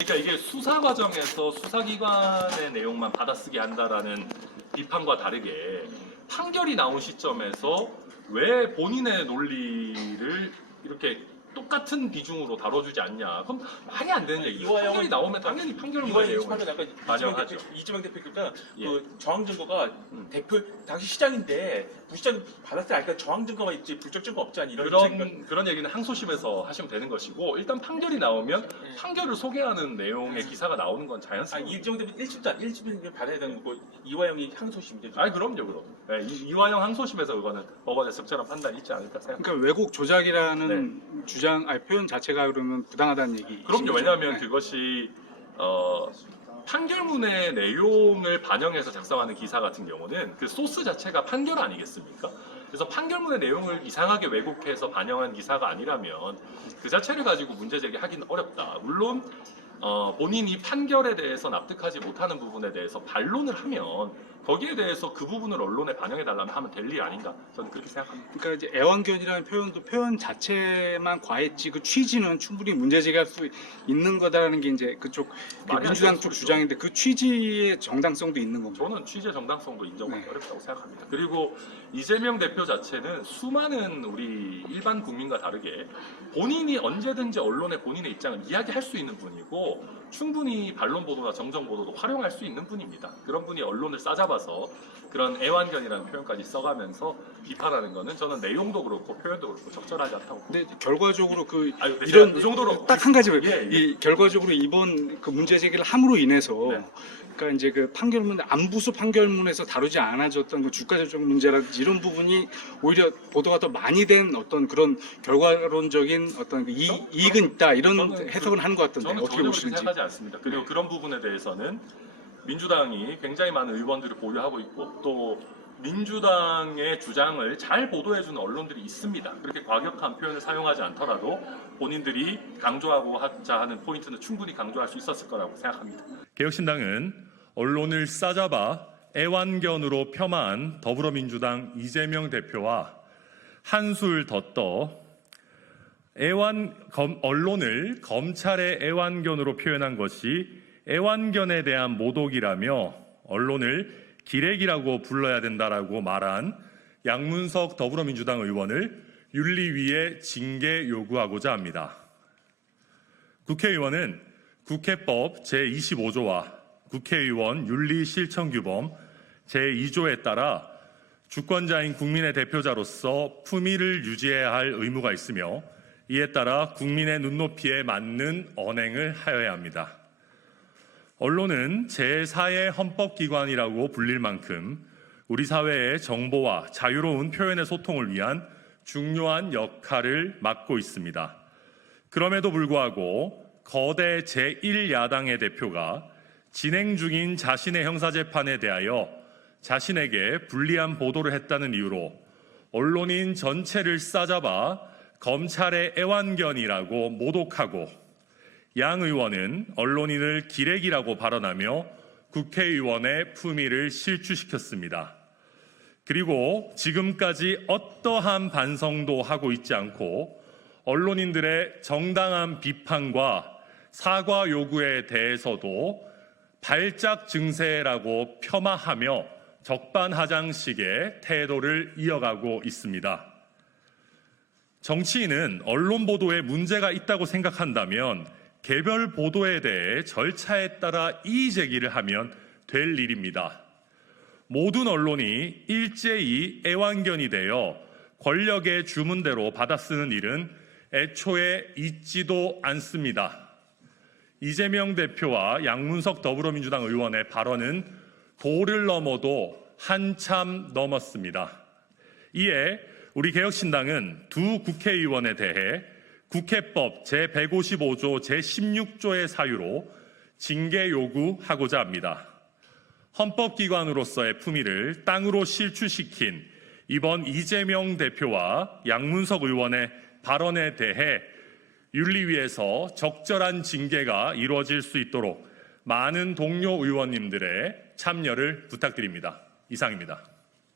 그러니까 이게 수사 과정에서 수사기관의 내용만 받아쓰게 한다라는 비판과 다르게 판결이 나온 시점에서 왜 본인의 논리를 이렇게 똑같은 비중으로 다뤄주지 않냐? 그럼 말이 안 되는 얘기죠. 판결이 나오면 당연히 판결문의 내용을 반영하죠. 이재명 대표니까 예. 그 저항 증거가 대표 당시 시장인데 부시장 받았을 때 아까 저항 증거가 있지 불적 증거 없지 않니 이런 그런 얘기는 항소심에서 하시면 되는 것이고 일단 판결이 나오면 판결을 소개하는 내용의 기사가 나오는 건 자연스럽습니다. 이재명 대표 1심은 받아야 되는 거고 이화영이 항소심이죠. 아니 그럼요. 네, 이화영 항소심에서 그거는 법원의 적절한 판단이 있지 않을까 생각합니다. 그러니까 왜곡 조작이라는 표현 자체가 그러면 부당하다는 얘기. 그럼요. 왜냐하면 그것이 판결문의 내용을 반영해서 작성하는 기사 같은 경우는 그 소스 자체가 판결 아니겠습니까? 그래서 판결문의 내용을 이상하게 왜곡해서 반영한 기사가 아니라면 그 자체를 가지고 문제 제기하기는 어렵다. 물론 본인이 판결에 대해서 납득하지 못하는 부분에 대해서 반론을 하면 거기에 대해서 그 부분을 언론에 반영해달라면 하면 될 일 아닌가 저는 그렇게 생각합니다. 그러니까 이제 애완견이라는 표현도 표현 자체만 과했지 그 취지는 충분히 문제 제기할 수 있는 거다라는 게 이제 그쪽 민주당 쪽 주장인데 그 취지의 정당성도 있는 겁니다. 저는 취재 정당성도 인정하기 네. 어렵다고 생각합니다. 그리고 이재명 대표 자체는 수많은 우리 일반 국민과 다르게 본인이 언제든지 언론에 본인의 입장을 이야기할 수 있는 분이고 충분히 반론 보도나 정정 보도도 활용할 수 있는 분입니다. 그런 분이 언론을 싸잡아서 그런 애완견이라는 표현까지 써가면서 비판하는 거는 저는 내용도 그렇고 표현도 그렇고 적절하지 않다고 봅니다. 근데 결과적으로 이런 그 정도로 딱 한 가지 예. 결과적으로 이번 그 문제 제기를 함으로 인해서 네. 그러니까 이제 그 판결문 안부수 판결문에서 다루지 않아졌던 그 주가 조정 문제라든지 이런 부분이 오히려 보도가 더 많이 된 어떤 그런 결과론적인 어떤 그 이익은 있다 이런 해석을 하는 것 같던데 저는 어떻게 전혀 그렇게 보시는지. 생각하지 않습니다. 그리고 그런 부분에 대해서는 민주당이 굉장히 많은 의원들을 보유하고 있고 또 민주당의 주장을 잘 보도해주는 언론들이 있습니다. 그렇게 과격한 표현을 사용하지 않더라도 본인들이 강조하고자 하는 포인트는 충분히 강조할 수 있었을 거라고 생각합니다. 개혁신당은 언론을 싸잡아 애완견으로 폄하한 더불어민주당 이재명 대표와 한술 더 떠 언론을 검찰의 애완견으로 표현한 것이 애완견에 대한 모독이라며 언론을 기레기라고 불러야 된다라고 말한 양문석 더불어민주당 의원을 윤리위에 징계 요구하고자 합니다. 국회의원은 국회법 제25조와 국회의원 윤리실천규범 제2조에 따라 주권자인 국민의 대표자로서 품위를 유지해야 할 의무가 있으며 이에 따라 국민의 눈높이에 맞는 언행을 하여야 합니다. 언론은 제4의 헌법기관이라고 불릴 만큼 우리 사회의 정보와 자유로운 표현의 소통을 위한 중요한 역할을 맡고 있습니다. 그럼에도 불구하고 거대 제1야당의 대표가 진행 중인 자신의 형사재판에 대하여 자신에게 불리한 보도를 했다는 이유로 언론인 전체를 싸잡아 검찰의 애완견이라고 모독하고 양 의원은 언론인을 기레기라고 발언하며 국회의원의 품위를 실추시켰습니다. 그리고 지금까지 어떠한 반성도 하고 있지 않고 언론인들의 정당한 비판과 사과 요구에 대해서도 발작 증세라고 폄하하며 적반하장식의 태도를 이어가고 있습니다. 정치인은 언론 보도에 문제가 있다고 생각한다면 개별 보도에 대해 절차에 따라 이의 제기를 하면 될 일입니다. 모든 언론이 일제히 애완견이 되어 권력의 주문대로 받아쓰는 일은 애초에 있지도 않습니다. 이재명 대표와 양문석 더불어민주당 의원의 발언은 도를 넘어도 한참 넘었습니다. 이에 우리 개혁신당은 두 국회의원에 대해 국회법 제155조 제16조의 사유로 징계 요구하고자 합니다. 헌법기관으로서의 품위를 땅으로 실추시킨 이번 이재명 대표와 양문석 의원의 발언에 대해 윤리위에서 적절한 징계가 이루어질 수 있도록 많은 동료 의원님들의 참여를 부탁드립니다. 이상입니다.